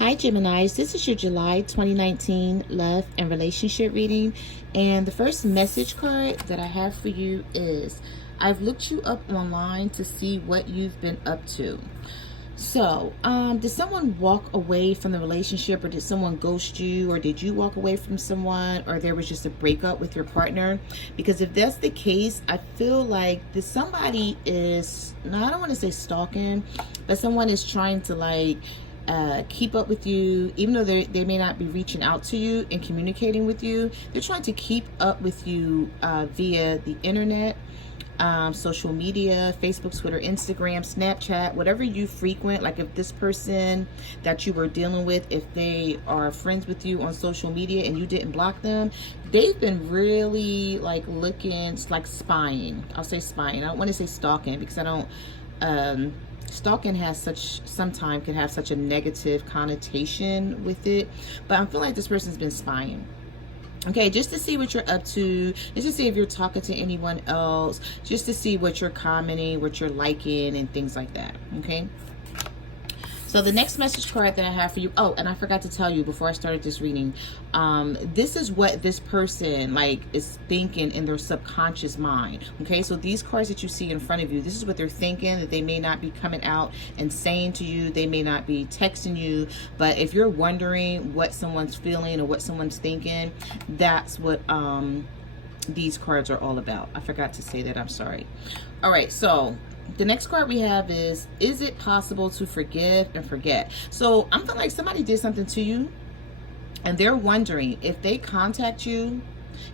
Hi Geminis, this is your July 2019 love and relationship reading, and the first message card that I have for you is, I've looked you up online to see what you've been up to. So, did someone walk away from the relationship, or did someone ghost you, or did you walk away from someone, or there was just a breakup with your partner? Because if that's the case, I feel like somebody is, no, I don't want to say stalking, but someone is trying to keep up with you, even though they may not be reaching out to you and communicating with you. They're trying to keep up with you via the internet, social media, Facebook, Twitter, Instagram, Snapchat, whatever you frequent. Like if this person that you were dealing with, if they are friends with you on social media and you didn't block them, they've been really looking, spying. I'll say spying. I don't want to say stalking, because I don't, stalking sometimes can have such a negative connotation with it, but I feel like this person's been spying. Okay, just to see what you're up to, just to see if you're talking to anyone else, just to see what you're commenting, what you're liking, and things like that. Okay. So the next message card that I have for you, oh, and I forgot to tell you before I started this reading, this is what this person is thinking in their subconscious mind. Okay, so these cards that you see in front of you, this is what they're thinking, that they may not be coming out and saying to you, they may not be texting you, but if you're wondering what someone's feeling or what someone's thinking, that's what these cards are all about. I forgot to say that, I'm sorry. All right, so the next card we have is it possible to forgive and forget? So I'm feeling like somebody did something to you and they're wondering if they contact you,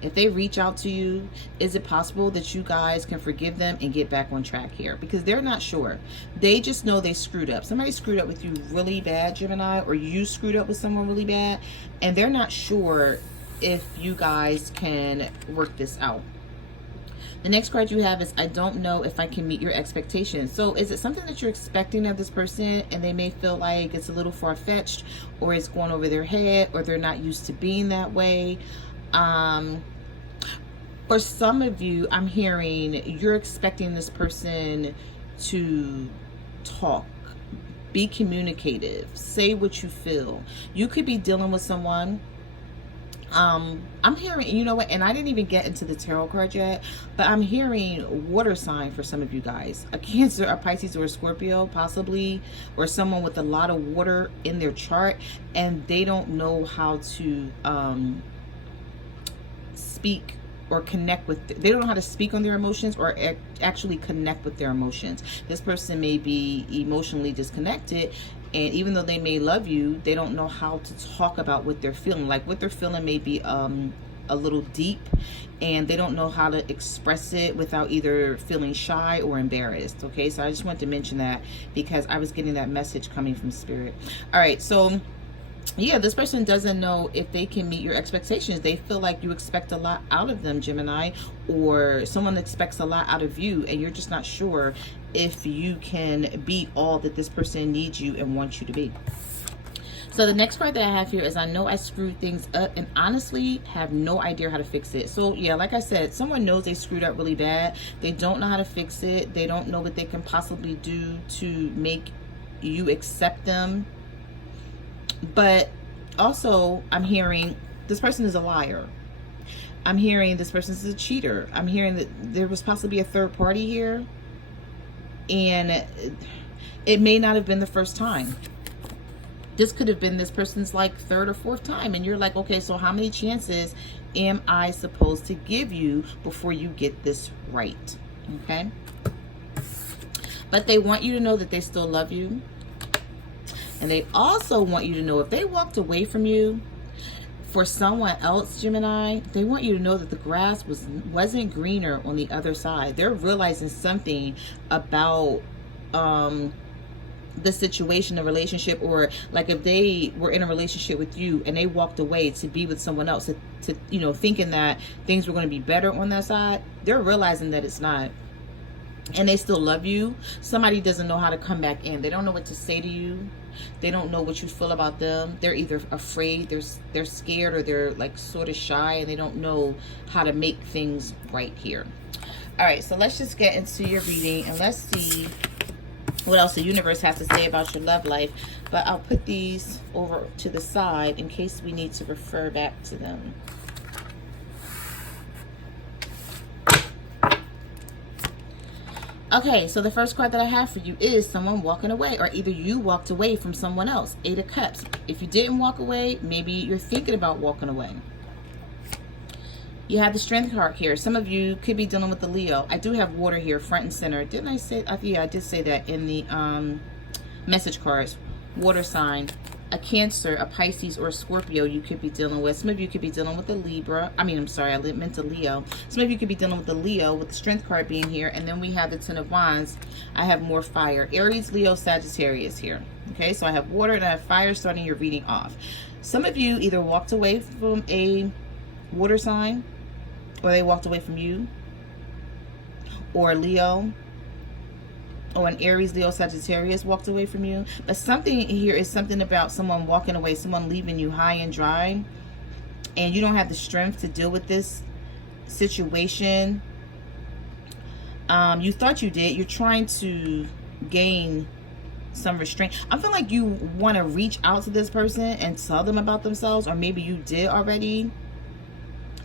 if they reach out to you, is it possible that you guys can forgive them and get back on track here? Because they're not sure. They just know they screwed up. Somebody screwed up with you really bad, Gemini, or you screwed up with someone really bad, and they're not sure if you guys can work this out. The next card you have is, I don't know if I can meet your expectations. So is it something that you're expecting of this person and they may feel like it's a little far-fetched, or it's going over their head, or they're not used to being that way? For some of you, I'm hearing you're expecting this person to talk, be communicative, say what you feel. You could be dealing with someone. I'm hearing, you know what, and I didn't even get into the tarot card yet, but I'm hearing water sign for some of you guys. A Cancer, a Pisces, or a Scorpio, possibly, or someone with a lot of water in their chart, and they don't know how to speak or connect with, they don't know how to speak on their emotions or actually connect with their emotions. This person may be emotionally disconnected, and even though they may love you, they don't know how to talk about what they're feeling. Like what they're feeling may be a little deep, and they don't know how to express it without either feeling shy or embarrassed. Okay, so I just wanted to mention that because I was getting that message coming from Spirit. All right, so yeah, this person doesn't know if they can meet your expectations. They feel like you expect a lot out of them, Gemini, or someone expects a lot out of you, and you're just not sure if you can be all that this person needs you and wants you to be. So the next card that I have here is, I know I screwed things up and honestly have no idea how to fix it. So yeah, like I said, someone knows they screwed up really bad. They don't know how to fix it. They don't know what they can possibly do to make you accept them. But also, I'm hearing this person is a liar. I'm hearing this person is a cheater. I'm hearing that there was possibly a third party here, and it may not have been the first time. This could have been this person's third or fourth time, and you're like, okay, so how many chances am I supposed to give you before you get this right? Okay, but they want you to know that they still love you. And they also want you to know, if they walked away from you for someone else, Gemini, they want you to know that the grass wasn't greener on the other side. They're realizing something about the situation, the relationship, or if they were in a relationship with you and they walked away to be with someone else, to thinking that things were going to be better on that side, they're realizing that it's not. And they still love you. Somebody doesn't know how to come back in. They don't know what to say to you. They don't know what you feel about them. They're either afraid, they're scared, or they're sort of shy, and they don't know how to make things right here. All right, so let's just get into your reading, and let's see what else the universe has to say about your love life. But I'll put these over to the side in case we need to refer back to them. Okay, so the first card that I have for you is someone walking away, or either you walked away from someone else. 8 of Cups. If you didn't walk away, maybe you're thinking about walking away. You have the Strength card here. Some of you could be dealing with the Leo. I do have water here, front and center. Didn't I say? Yeah, I did say that in the message cards. Water sign. A Cancer, a Pisces, or a Scorpio you could be dealing with. Some of you could be dealing with the Libra. I'm sorry, I meant the Leo. Some of you could be dealing with the Leo with the Strength card being here. And then we have the Ten of Wands. I have more fire. Aries, Leo, Sagittarius here. Okay, so I have water and I have fire starting your reading off. Some of you either walked away from a water sign, or they walked away from you, or Leo, or an Aries, Leo, Sagittarius walked away from you. But something here is something about someone walking away, someone leaving you high and dry, and you don't have the strength to deal with this situation. You thought you did. You're trying to gain some restraint. I feel like you want to reach out to this person and tell them about themselves, or maybe you did already.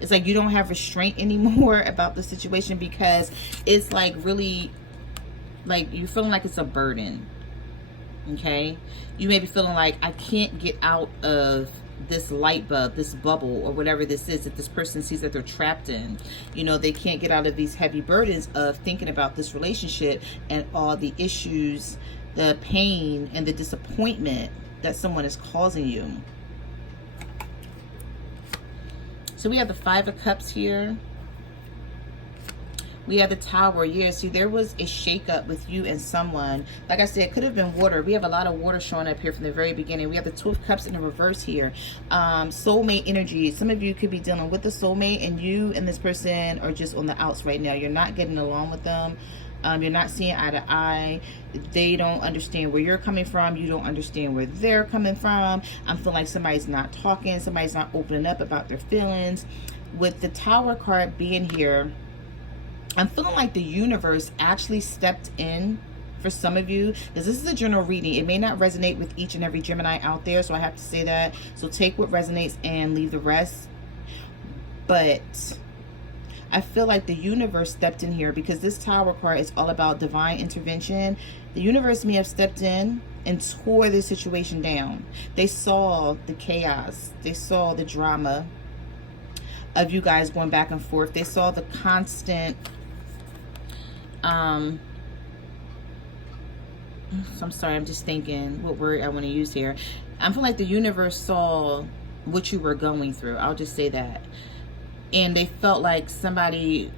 It's like you don't have restraint anymore about the situation, because it's like really, like you're feeling like it's a burden. Okay, you may be feeling like, I can't get out of this light bulb, this bubble, or whatever this is that this person sees that they're trapped in. You know, they can't get out of these heavy burdens of thinking about this relationship and all the issues, the pain, and the disappointment that someone is causing you. So we have the Five of Cups here. We have the Tower. Yeah, see, there was a shakeup with you and someone. Like I said, it could have been water. We have a lot of water showing up here from the very beginning. We have the Two of Cups in the reverse here. Soulmate energy. Some of you could be dealing with the soulmate, and you and this person are just on the outs right now. You're not getting along with them. You're not seeing eye to eye. They don't understand where you're coming from. You don't understand where they're coming from. I'm feeling like somebody's not talking. Somebody's not opening up about their feelings. With the Tower card being here, I'm feeling like the universe actually stepped in for some of you, because this is a general reading. It may not resonate with each and every Gemini out there, so I have to say that. So take what resonates and leave the rest. But I feel like the universe stepped in here, because this Tower card is all about divine intervention. The universe may have stepped in and tore this situation down. They saw the chaos. They saw the drama of you guys going back and forth. They saw the constant I'm sorry, I'm just thinking what word I want to use here. I feel like the universe saw what you were going through. I'll just say that. And they felt like somebody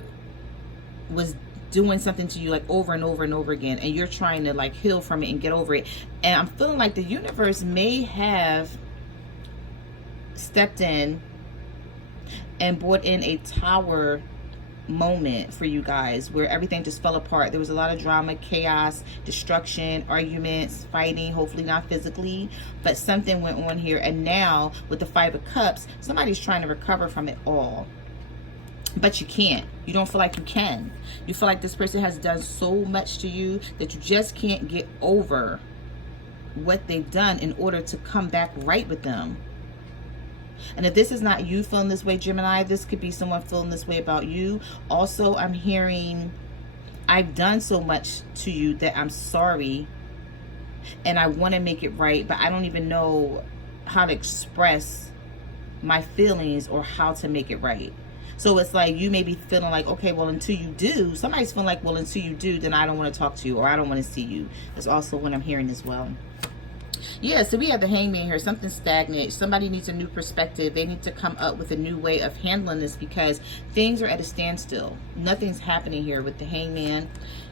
was doing something to you like over and over and over again, and you're trying to like heal from it and get over it. And I'm feeling like the universe may have stepped in and brought in a Tower moment for you guys, where everything just fell apart. There was a lot of drama, chaos, destruction, arguments, fighting, hopefully not physically, but something went on here. And now with the Five of Cups, somebody's trying to recover from it all, but you can't. You don't feel like you can. You feel like this person has done so much to you that you just can't get over what they've done in order to come back right with them. And if this is not you feeling this way, Gemini, this could be someone feeling this way about you. Also, I'm hearing, I've done so much to you that I'm sorry and I want to make it right, but I don't even know how to express my feelings or how to make it right. So it's like you may be feeling like, okay, well, until you do, somebody's feeling like, well, until you do, then I don't want to talk to you, or I don't want to see you. That's also what I'm hearing as well. Yeah, so we have the Hangman here. Something stagnant. Somebody needs a new perspective. They need to come up with a new way of handling this, because things are at a standstill. Nothing's happening here with the Hangman.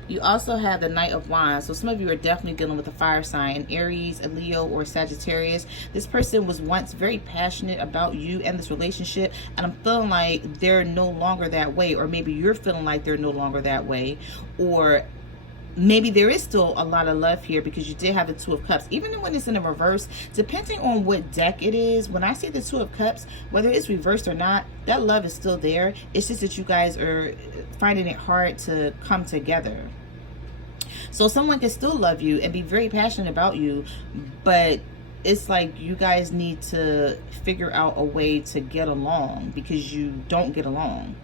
You also have the Knight of Wands. So some of you are definitely dealing with a fire sign, an Aries, a Leo, or a Sagittarius. This person was once very passionate about you and this relationship, and I'm feeling like they're no longer that way, or maybe you're feeling like they're no longer that way, or maybe there is still a lot of love here, because you did have the Two of Cups. Even when it's in the reverse, depending on what deck it is, when I see the Two of Cups, whether it's reversed or not, that love is still there. It's just that you guys are finding it hard to come together. So someone can still love you and be very passionate about you, but it's like you guys need to figure out a way to get along, because you don't get along.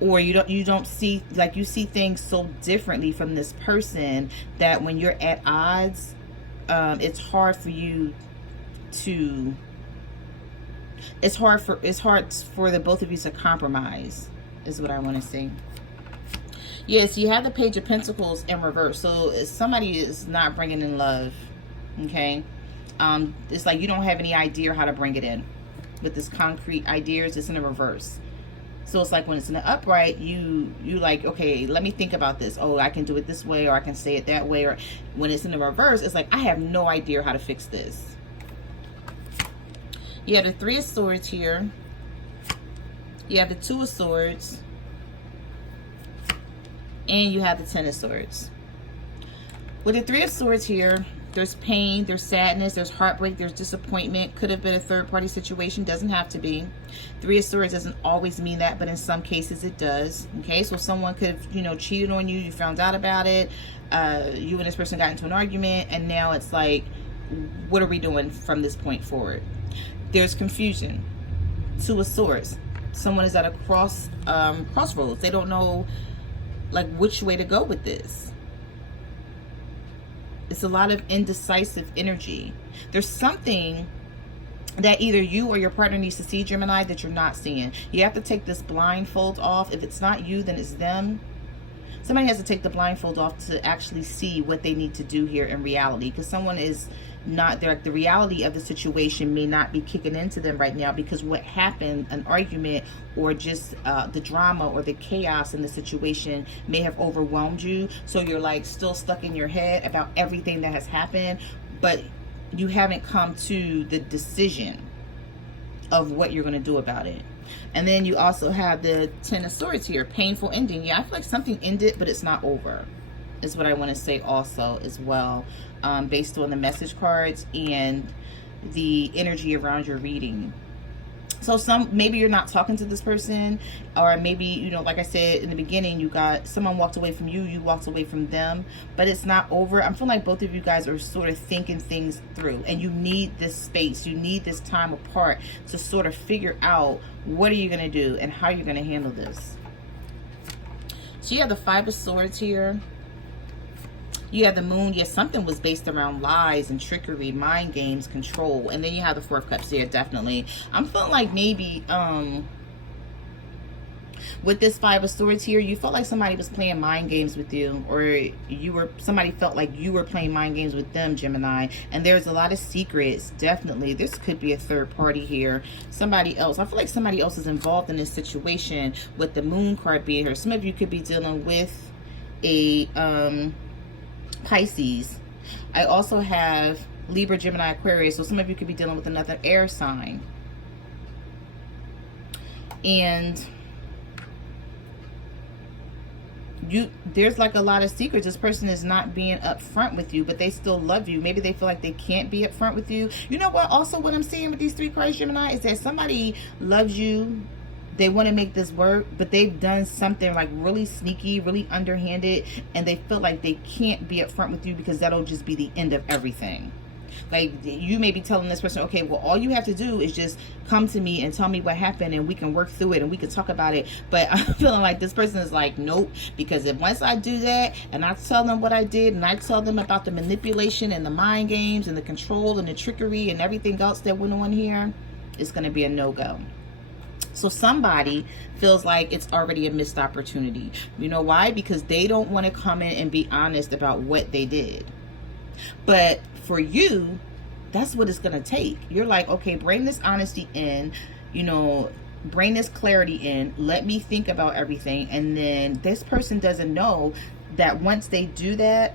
Or you don't see, like, you see things so differently from this person that when you're at odds, it's hard for you to, it's hard for the both of you to compromise, is what I want to say. Yes, you have the Page of Pentacles in reverse. So somebody is not bringing in love. Okay. It's like you don't have any idea how to bring it in. With this concrete ideas, it's in the reverse. So it's like when it's in the upright, you like, okay, let me think about this. Oh, I can do it this way, or I can say it that way. Or when it's in the reverse, it's like, I have no idea how to fix this. You have the Three of Swords here. You have the Two of Swords. And you have the Ten of Swords. With the Three of Swords here, there's pain, there's sadness, there's heartbreak, there's disappointment. Could have been a third-party situation. Doesn't have to be. Three of Swords doesn't always mean that, but in some cases it does. Okay, so someone could have, you know, cheated on you. You found out about it. You and this person got into an argument, and now it's like, what are we doing from this point forward? There's confusion. Two of Swords. Someone is at a crossroads. They don't know, like, which way to go with this. It's a lot of indecisive energy. There's something that either you or your partner needs to see, Gemini, that you're not seeing. You have to take this blindfold off. If it's not you, then it's them. Somebody has to take the blindfold off to actually see what they need to do here in reality, because someone is not there. The reality of the situation may not be kicking into them right now, because what happened, an argument, or just the drama or the chaos in the situation may have overwhelmed you. So you're like still stuck in your head about everything that has happened, but you haven't come to the decision of what you're going to do about it. And then you also have the Ten of Swords here, painful ending. Yeah, I feel like something ended, but it's not over, is what I want to say also as well, based on the message cards and the energy around your reading. So maybe you're not talking to this person, or maybe, you know, like I said in the beginning, you got someone walked away from you, you walked away from them, but it's not over. I'm feeling like both of you guys are sort of thinking things through, and you need this space, you need this time apart to sort of figure out what are you going to do and how you're going to handle this. So you have the Five of Swords here. You have the Moon. Yes, something was based around lies and trickery, mind games, control. And then you have the Four of Cups here, definitely. I'm feeling like maybe with this Five of Swords here, you felt like somebody was playing mind games with you, or somebody felt like you were playing mind games with them, Gemini. And there's a lot of secrets, definitely. This could be a third party here. Somebody else. I feel like somebody else is involved in this situation with the Moon card being here. Some of you could be dealing with a Pisces. I also have Libra, Gemini, Aquarius. So some of you could be dealing with another air sign. And there's like a lot of secrets. This person is not being upfront with you, but they still love you. Maybe they feel like they can't be upfront with you. You know what? Also, what I'm seeing with these three cards, Gemini, is that somebody loves you. They want to make this work, but they've done something like really sneaky, really underhanded, and they feel like they can't be upfront with you because that'll just be the end of everything. Like, you may be telling this person, okay, well, all you have to do is just come to me and tell me what happened, and we can work through it and we can talk about it. But I'm feeling like this person is like, nope, because if once I do that and I tell them what I did, and I tell them about the manipulation and the mind games and the control and the trickery and everything else that went on here, it's going to be a no-go. So somebody feels like it's already a missed opportunity. You know why? Because they don't want to come in and be honest about what they did. But for you, that's what it's going to take. You're like, okay, bring this honesty in, you know, bring this clarity in. Let me think about everything. And then this person doesn't know that once they do that,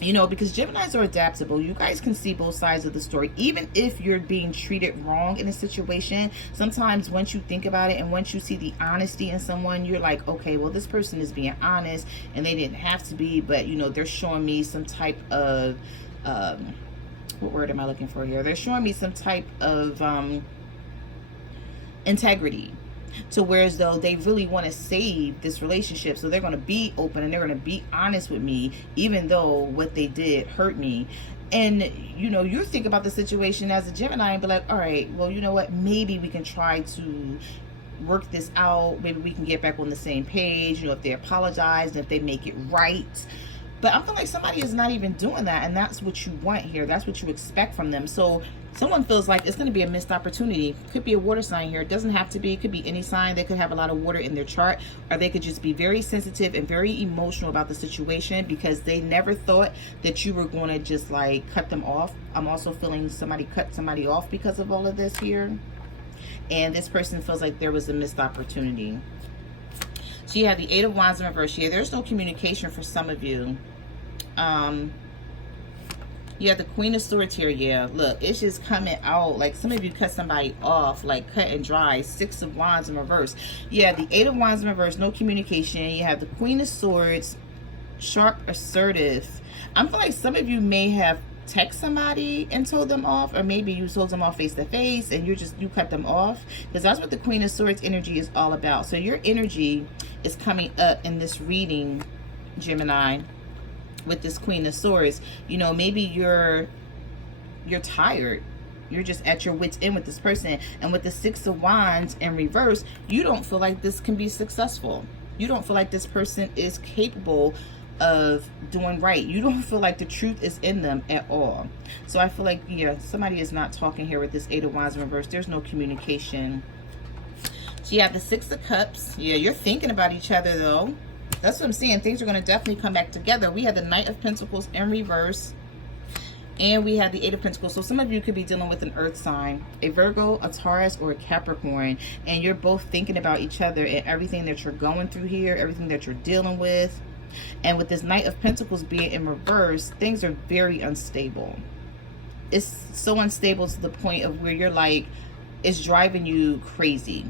you know, because Geminis are adaptable. You guys can see both sides of the story. Even if you're being treated wrong in a situation, sometimes once you think about it and once you see the honesty in someone, you're like, okay, well, this person is being honest and they didn't have to be, but, you know, they're showing me some type of, what word am I looking for here? They're showing me some type of integrity. to whereas though they really want to save this relationship. So they're going to be open and they're going to be honest with me, even though what they did hurt me. And, you know, you think about the situation as a Gemini and be like, all right, well, you know what? Maybe we can try to work this out. Maybe we can get back on the same page, you know, if they apologize and if they make it right. But I feel like somebody is not even doing that, and that's what you want here. That's what you expect from them. So someone feels like it's going to be a missed opportunity. Could be a water sign here. It doesn't have to be. It could be any sign. They could have a lot of water in their chart, or they could just be very sensitive and very emotional about the situation because they never thought that you were going to just like cut them off. I'm also feeling somebody cut somebody off because of all of this here. And this person feels like there was a missed opportunity. So you have the 8 of Wands in reverse here. There's no communication for some of you. You have the Queen of Swords here. Yeah, look, it's just coming out. Like some of you cut somebody off, like cut and dry. 6 of Wands in reverse. You have the 8 of Wands in reverse, no communication. You have the Queen of Swords, sharp, assertive. I'm feeling like some of you may have text somebody and told them off, or maybe you told them off face to face and you cut them off, because that's what the Queen of Swords energy is all about. So your energy is coming up in this reading, Gemini, with this Queen of Swords. You know, maybe you're tired, you're just at your wit's end with this person, and with the 6 of Wands in reverse, you don't feel like this can be successful. You don't feel like this person is capable of doing right. You don't feel like the truth is in them at all. So I feel like, yeah, somebody is not talking here with this 8 of Wands in reverse. There's no communication. So you have the 6 of Cups. Yeah, you're thinking about each other though. That's what I'm saying. Things are going to definitely come back together. We have the Knight of Pentacles in reverse, and we have the 8 of Pentacles. So some of you could be dealing with an earth sign, a Virgo, a Taurus, or a Capricorn, and you're both thinking about each other and everything that you're going through here, everything that you're dealing with. And with this Knight of Pentacles being in reverse, things are very unstable. It's so unstable to the point of where you're like, it's driving you crazy.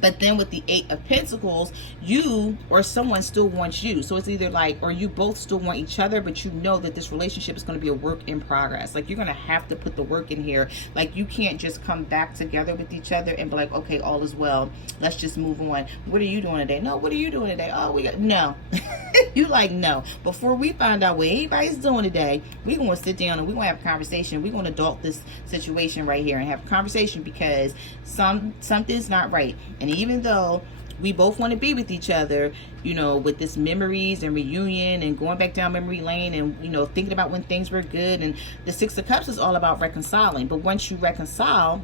But then with the 8 of Pentacles, you or someone still wants you. So it's either like, or you both still want each other, but you know that this relationship is going to be a work in progress. Like you're going to have to put the work in here. Like you can't just come back together with each other and be like, okay, all is well. Let's just move on. What are you doing today? No, what are you doing today? Oh, we got, no. You like, no. Before we find out what anybody's doing today, we're going to sit down and we're going to have a conversation. We're going to adult this situation right here and have a conversation because something's not right. And even though we both want to be with each other, you know, with this memories and reunion and going back down memory lane and, you know, thinking about when things were good, and the 6 of Cups is all about reconciling. But once you reconcile,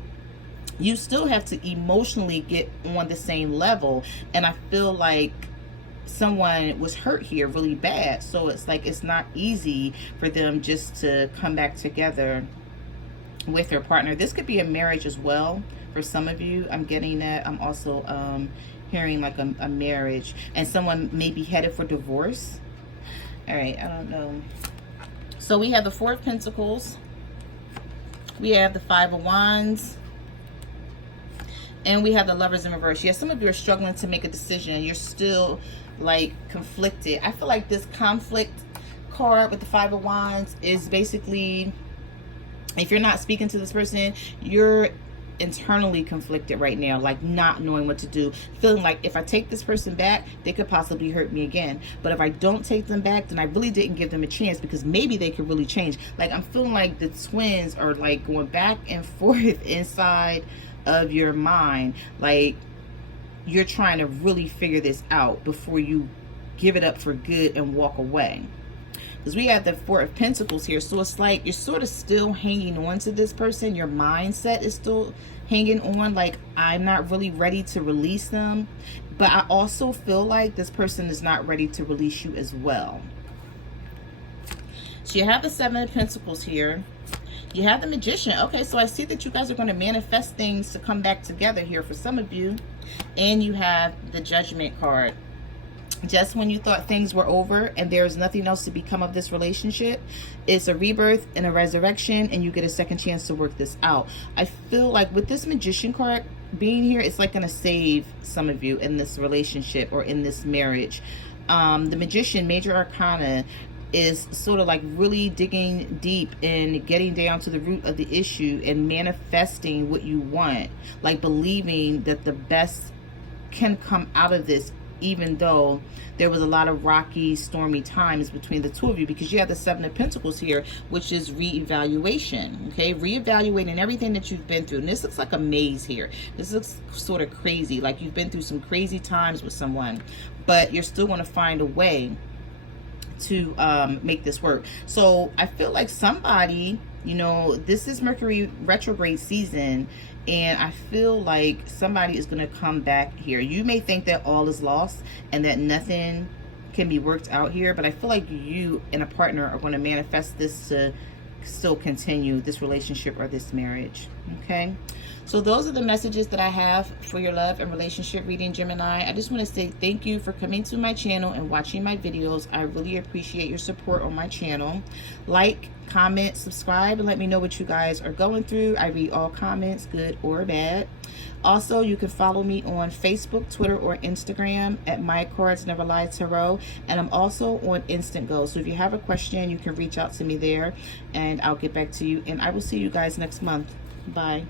you still have to emotionally get on the same level. And I feel like someone was hurt here really bad. So it's like, it's not easy for them just to come back together with their partner. This could be a marriage as well. For some of you, I'm getting that. I'm also hearing like a marriage, and someone may be headed for divorce. All right, I don't know. So we have the 4 of Pentacles. We have the 5 of Wands. And we have the Lovers in reverse. Yeah, some of you are struggling to make a decision. You're still like conflicted. I feel like this conflict card with the 5 of Wands is basically, if you're not speaking to this person, you're internally conflicted right now, like not knowing what to do, feeling like if I take this person back, they could possibly hurt me again. But if I don't take them back, then I really didn't give them a chance because maybe they could really change. Like I'm feeling like the twins are like going back and forth inside of your mind. Like you're trying to really figure this out before you give it up for good and walk away. Because we have the 4 of Pentacles here. So it's like you're sort of still hanging on to this person. Your mindset is still hanging on. Like, I'm not really ready to release them. But I also feel like this person is not ready to release you as well. So you have the 7 of Pentacles here. You have the Magician. Okay, so I see that you guys are going to manifest things to come back together here for some of you. And you have the Judgment card. Just when you thought things were over and there's nothing else to become of this relationship, it's a rebirth and a resurrection, and you get a second chance to work this out. I feel like with this Magician card being here, it's like going to save some of you in this relationship or in this marriage. The Magician, major arcana, is sort of like really digging deep and getting down to the root of the issue and manifesting what you want, like believing that the best can come out of this, even though there was a lot of rocky, stormy times between the two of you, because you have the Seven of Pentacles here, which is reevaluation. Okay, reevaluating everything that you've been through. And this looks like a maze here. This looks sort of crazy, like you've been through some crazy times with someone, but you're still going to find a way to make this work. So I feel like somebody, you know, this is Mercury retrograde season, and I feel like somebody is going to come back here. You may think that all is lost and that nothing can be worked out here, but I feel like you and a partner are going to manifest this to still continue this relationship or this marriage. Okay, so those are the messages that I have for your love and relationship reading, Gemini. I just want to say thank you for coming to my channel and watching my videos. I really appreciate your support on my channel. Like, comment, subscribe, and let me know what you guys are going through. I read all comments, good or bad. Also, you can follow me on Facebook, Twitter, or Instagram at My Cards Never Lie Tarot. And I'm also on Instant Go. So if you have a question, you can reach out to me there and I'll get back to you. And I will see you guys next month. Bye.